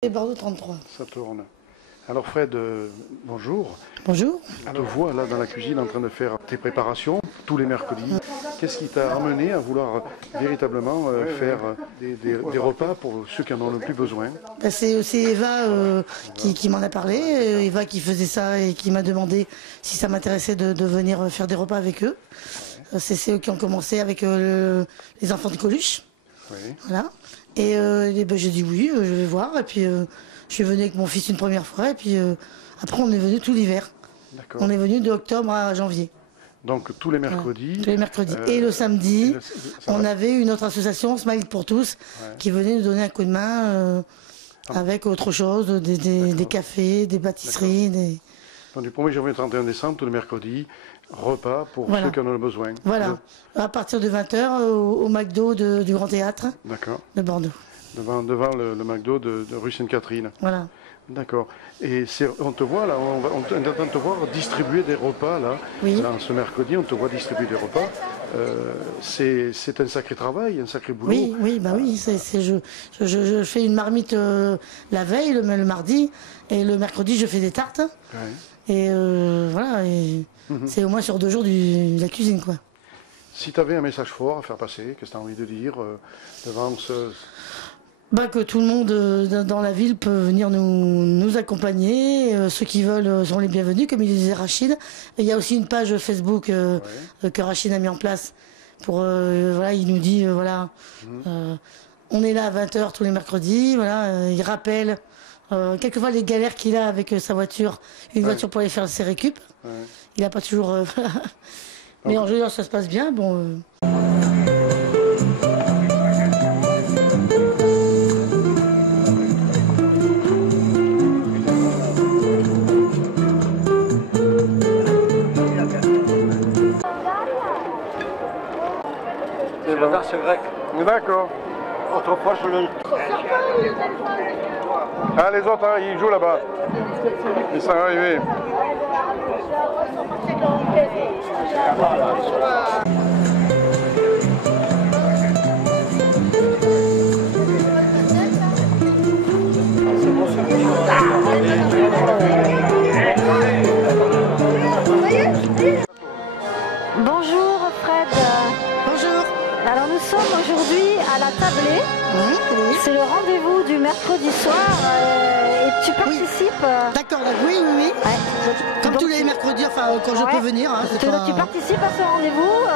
Et Bordeaux 33. Ça tourne. Alors Fred, bonjour. Bonjour. Je te vois là dans la cuisine en train de faire tes préparations tous les mercredis. Qu'est-ce qui t'a amené à vouloir véritablement faire des repas pour ceux qui en ont le plus besoin? C'est aussi Eva qui m'en a parlé. Eva qui faisait ça et qui m'a demandé si ça m'intéressait de venir faire des repas avec eux. C'est eux qui ont commencé avec les enfants de Coluche. Oui. Voilà. Et j'ai dit oui, je vais voir. Et puis je suis venue avec mon fils une première fois. Et puis après on est venu tout l'hiver. On est venu de octobre à janvier. Donc tous les mercredis. Tous les mercredis. Et le samedi, on avait une autre association, Smile pour tous, qui venait nous donner un coup de main avec autre chose, des cafés, des pâtisseries. Donc du 1er janvier au 31 décembre, tous les mercredis, repas pour ceux qui en ont le besoin. Voilà, à partir de 20 h au McDo du Grand Théâtre de Bordeaux. Devant le McDo de rue Sainte-Catherine. Voilà. D'accord. Et on te voit là, on est en train de te voir distribuer des repas là. Oui. Là, ce mercredi, on te voit distribuer des repas. C'est un sacré travail, un sacré boulot. Oui, oui, bah oui. Je fais une marmite la veille, le mardi, et le mercredi, je fais des tartes. Ouais. Et voilà. C'est au moins sur 2 jours de la cuisine, quoi. Si tu avais un message fort à faire passer, qu'est-ce que tu as envie de dire devant ce... Que tout le monde dans la ville peut venir nous accompagner. Ceux qui veulent sont les bienvenus, comme il disait Rachid. Et il y a aussi une page Facebook que Rachid a mis en place. Voilà, il nous dit, voilà, on est là à 20 h tous les mercredis. Voilà, il rappelle quelquefois les galères qu'il a avec sa voiture, une voiture pour aller faire ses récup. Il n'a pas toujours... Mais en général, ça se passe bien. Bon. C'est la version grecque. D'accord. Autrefois, je le... Ah, les autres, hein, ils jouent là-bas. Ils sont arrivés. Bonjour Fred. Bonjour. Alors nous sommes aujourd'hui à la tablée. Oui. C'est le rendez-vous du mercredi soir et tu participes. D'accord, oui. Ouais. Comme tous les mercredis, enfin quand je peux venir. Hein, tu participes à ce rendez-vous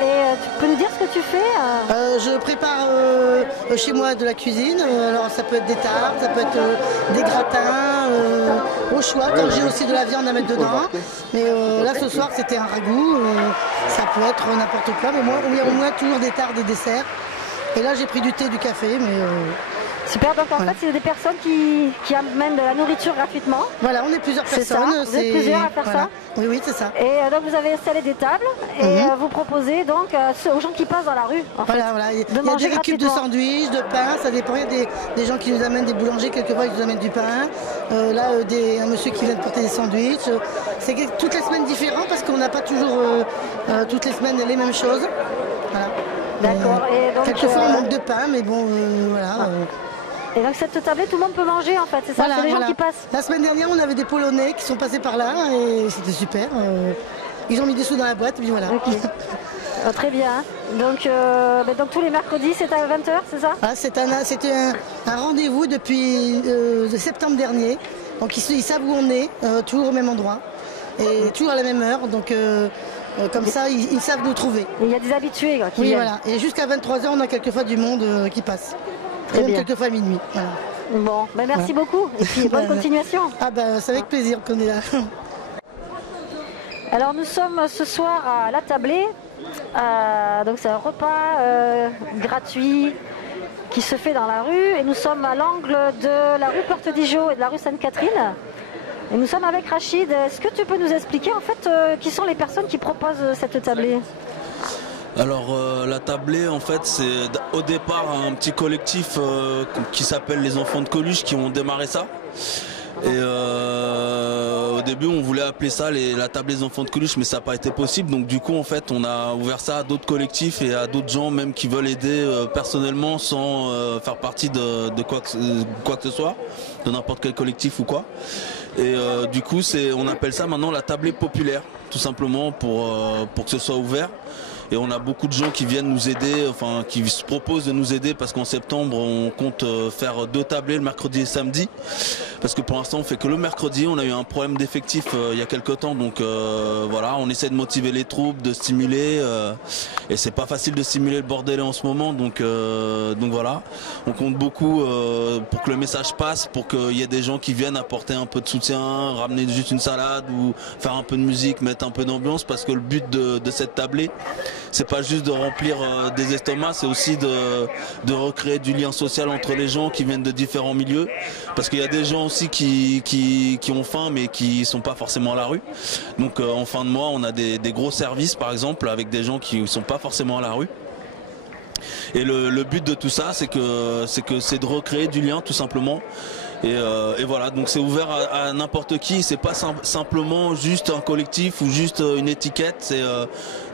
et tu peux nous dire ce que tu fais Je prépare chez moi de la cuisine. Alors ça peut être des tartes, ça peut être des gratins, au choix. Quand j'ai aussi de la viande à mettre dedans. Mais là ce soir c'était un ragoût. Ça peut être n'importe quoi. Mais moi on a toujours des tartes, des desserts. Et là j'ai pris du thé, du café. Mais super, donc en fait c'est des personnes qui amènent de la nourriture gratuitement. Voilà, on est plusieurs personnes. Vous êtes plusieurs à faire ça. Oui, c'est ça. Et donc vous avez installé des tables et vous proposez donc aux gens qui passent dans la rue. Voilà. Il y a des récup de sandwichs, de pain, ça dépend. Il y a des gens qui nous amènent des boulangers, quelquefois ils nous amènent du pain. Là, un monsieur qui vient de porter des sandwichs. C'est toutes les semaines différent parce qu'on n'a pas toujours toutes les semaines les mêmes choses. Voilà. D'accord. Quelquefois on manque de pain, mais bon, voilà. Et donc cette tablée, tout le monde peut manger en fait, c'est ça, c'est les gens qui passent. La semaine dernière, on avait des Polonais qui sont passés par là et c'était super. Ils ont mis des sous dans la boîte et puis voilà. Okay. Très bien. Donc tous les mercredis, c'est à 20 h, c'est ça? C'était un rendez-vous depuis septembre dernier. Donc ils savent où on est, toujours au même endroit et toujours à la même heure. Donc comme ça, ils savent nous trouver. Et il y a des habitués qui viennent. Voilà. Et jusqu'à 23 h, on a quelquefois du monde qui passe. Et même quelquefois à minuit. Voilà. Bon, merci beaucoup et puis bonne continuation. C'est avec plaisir qu'on est là. Alors nous sommes ce soir à la tablée. Donc c'est un repas gratuit qui se fait dans la rue et nous sommes à l'angle de la rue Porte-Dijon et de la rue Sainte-Catherine. Et nous sommes avec Rachid. Est-ce que tu peux nous expliquer en fait qui sont les personnes qui proposent cette tablée? Alors la tablée en fait c'est au départ un petit collectif qui s'appelle les enfants de Coluche qui ont démarré ça. Et au début on voulait appeler ça la table des enfants de Coluche, mais ça n'a pas été possible. Donc du coup en fait on a ouvert ça à d'autres collectifs et à d'autres gens même qui veulent aider personnellement sans faire partie de quoi que ce soit, de n'importe quel collectif ou quoi. Et du coup on appelle ça maintenant la tablée populaire, tout simplement pour que ce soit ouvert. Et on a beaucoup de gens qui viennent nous aider, enfin qui se proposent de nous aider parce qu'en septembre on compte faire 2 tablées, le mercredi et le samedi. Parce que pour l'instant on fait que le mercredi, on a eu un problème d'effectif il y a quelques temps, donc voilà, on essaie de motiver les troupes, de stimuler, et c'est pas facile de stimuler le Bordelais en ce moment, donc voilà, on compte beaucoup pour que le message passe, pour qu'il y ait des gens qui viennent apporter un peu de soutien, ramener juste une salade ou faire un peu de musique, mettre un peu d'ambiance, parce que le but de cette tablée, c'est pas juste de remplir des estomacs, c'est aussi de recréer du lien social entre les gens qui viennent de différents milieux, parce qu'il y a des gens aussi qui ont faim mais qui sont pas forcément à la rue. Donc en fin de mois on a des gros services par exemple avec des gens qui sont pas forcément à la rue. Et le but de tout ça c'est de recréer du lien tout simplement. Et voilà, donc c'est ouvert à n'importe qui, c'est pas simplement juste un collectif ou juste une étiquette, c'est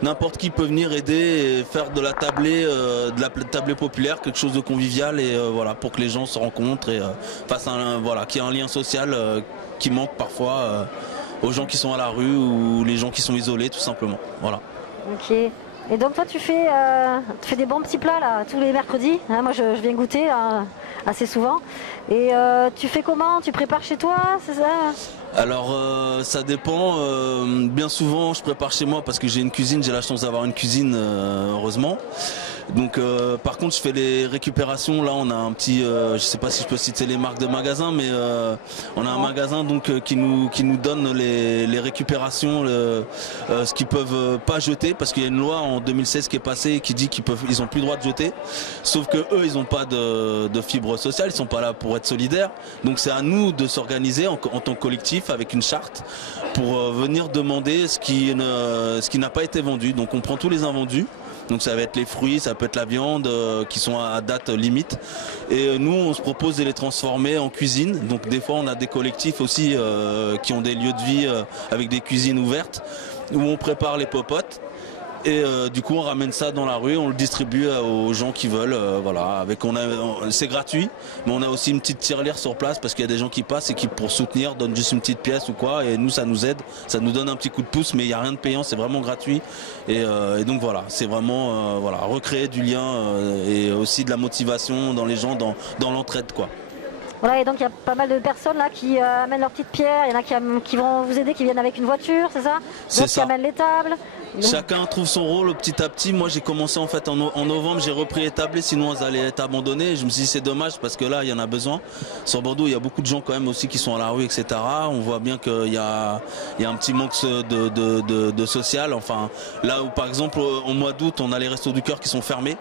n'importe qui peut venir aider et faire de la tablée populaire, quelque chose de convivial, et voilà, pour que les gens se rencontrent et voilà, qu'il y ait un lien social qui manque parfois aux gens qui sont à la rue ou les gens qui sont isolés tout simplement. Voilà. Ok. Et donc toi tu fais des bons petits plats là tous les mercredis, hein, moi je viens goûter là, assez souvent. Et tu fais comment? Tu prépares chez toi, c'est ça? Alors ça dépend, bien souvent je prépare chez moi parce que j'ai une cuisine, j'ai la chance d'avoir une cuisine heureusement. Donc par contre je fais les récupérations, là on a un petit, je sais pas si je peux citer les marques de magasins, mais on a un magasin donc qui nous donne les récupérations, ce qu'ils peuvent pas jeter, parce qu'il y a une loi en 2016 qui est passée qui dit ils ont plus le droit de jeter, sauf que eux ils ont pas de fibre sociale, ils sont pas là pour être solidaires, donc c'est à nous de s'organiser en tant que collectif avec une charte pour venir demander ce qui n'a pas été vendu. Donc on prend tous les invendus. Donc ça va être les fruits, ça peut être la viande qui sont à date limite. Et nous on se propose de les transformer en cuisine. Donc des fois on a des collectifs aussi qui ont des lieux de vie avec des cuisines ouvertes où on prépare les popotes. Et du coup on ramène ça dans la rue, on le distribue aux gens qui veulent, voilà. C'est gratuit, mais on a aussi une petite tirelire sur place parce qu'il y a des gens qui passent et qui pour soutenir donnent juste une petite pièce ou quoi, et nous ça nous aide, ça nous donne un petit coup de pouce, mais il n'y a rien de payant, c'est vraiment gratuit. Et donc voilà, c'est vraiment voilà, recréer du lien et aussi de la motivation dans les gens, dans l'entraide quoi. Voilà, et donc il y a pas mal de personnes là qui amènent leurs petites pierres, il y en a qui vont vous aider, qui viennent avec une voiture, c'est ça? C'est ça. Qui amènent les tables. Chacun trouve son rôle petit à petit. Moi j'ai commencé en fait en novembre, j'ai repris les tablés, sinon elles allaient être abandonnées. Je me suis dit c'est dommage parce que là il y en a besoin. Sur Bordeaux il y a beaucoup de gens quand même aussi qui sont à la rue, etc. On voit bien qu'il y a un petit manque de social. Enfin là où par exemple au mois d'août on a les restos du cœur qui sont fermés,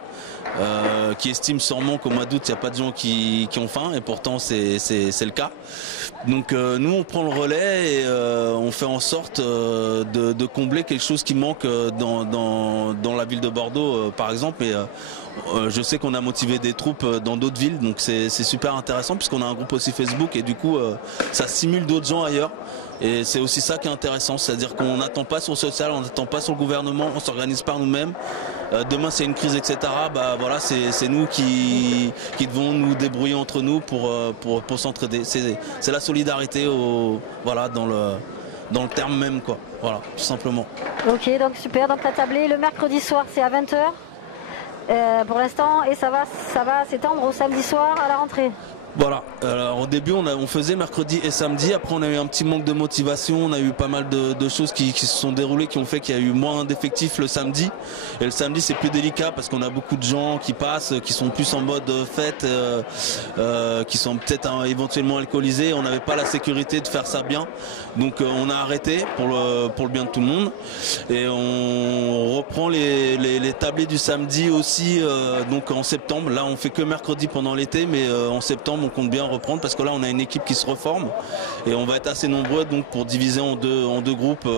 qui estiment sûrement qu'au mois d'août il n'y a pas de gens qui ont faim, et pourtant c'est le cas. Donc nous on prend le relais et on fait en sorte de combler quelque chose qui manque dans la ville de Bordeaux par exemple. Et je sais qu'on a motivé des troupes dans d'autres villes, donc c'est super intéressant puisqu'on a un groupe aussi Facebook, et du coup ça stimule d'autres gens ailleurs. Et c'est aussi ça qui est intéressant, c'est-à-dire qu'on n'attend pas sur le social, on n'attend pas sur le gouvernement, on s'organise par nous-mêmes. Demain c'est une crise, etc. Bah voilà, c'est nous qui devons nous débrouiller entre nous pour s'entraider. C'est la solidarité voilà, dans le terme même quoi. Voilà, tout simplement. Ok, donc super, donc la tablée le mercredi soir c'est à 20h pour l'instant, et ça va s'étendre au samedi soir à la rentrée. Voilà, alors au début on faisait mercredi et samedi, après on a eu un petit manque de motivation, on a eu pas mal de choses qui se sont déroulées, qui ont fait qu'il y a eu moins d'effectifs le samedi. Et le samedi c'est plus délicat parce qu'on a beaucoup de gens qui passent, qui sont plus en mode fête, qui sont peut-être éventuellement alcoolisés, on n'avait pas la sécurité de faire ça bien. Donc on a arrêté pour le bien de tout le monde. Et on reprend les tablés du samedi aussi, donc en septembre. Là on fait que mercredi pendant l'été, mais en septembre on compte bien reprendre parce que là on a une équipe qui se reforme et on va être assez nombreux donc pour diviser en deux groupes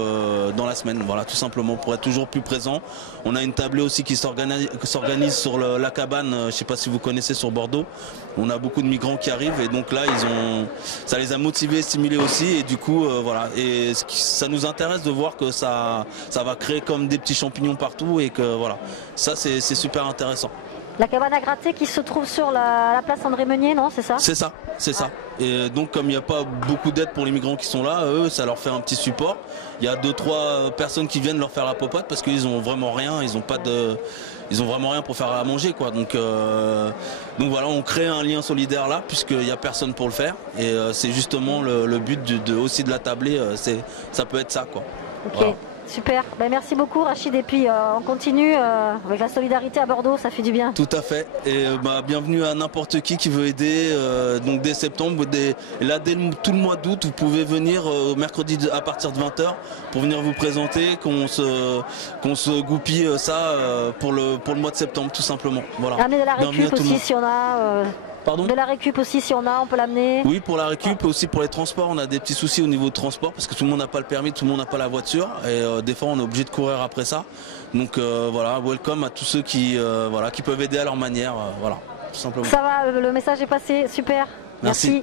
dans la semaine. Voilà, tout simplement pour être toujours plus présent. On a une tablée aussi qui s'organise sur la cabane, je ne sais pas si vous connaissez, sur Bordeaux. On a beaucoup de migrants qui arrivent et donc là ça les a motivés, stimulés aussi et du coup voilà. Et ça nous intéresse de voir que ça va créer comme des petits champignons partout et que voilà, ça c'est super intéressant. La cabane à gratter qui se trouve sur la place André Meunier, non, c'est ça? C'est ça, c'est ça. Et donc comme il n'y a pas beaucoup d'aide pour les migrants qui sont là, eux, ça leur fait un petit support. Il y a 2-3 personnes qui viennent leur faire la popote parce qu'ils ont vraiment rien, ils ont vraiment rien pour faire à manger, quoi. Donc voilà, on crée un lien solidaire là puisqu'il n'y a personne pour le faire. Et c'est justement le but aussi de la tablée, ça peut être ça, quoi. Ok. Voilà. Super, ben, merci beaucoup Rachid et puis on continue avec la solidarité à Bordeaux, ça fait du bien. Tout à fait et bienvenue à n'importe qui veut aider donc dès septembre, là dès tout le mois d'août vous pouvez venir mercredi à partir de 20h pour venir vous présenter, qu'on se goupille ça pour le mois de septembre tout simplement. Voilà. Amener de la récup aussi si on a... Pardon ? De la récup aussi si on peut l'amener. Oui, pour la récup et aussi pour les transports, on a des petits soucis au niveau de transport parce que tout le monde n'a pas le permis, tout le monde n'a pas la voiture et des fois on est obligé de courir après ça. Donc voilà, welcome à tous ceux qui peuvent aider à leur manière, voilà, tout simplement. Ça va, le message est passé, super. Merci.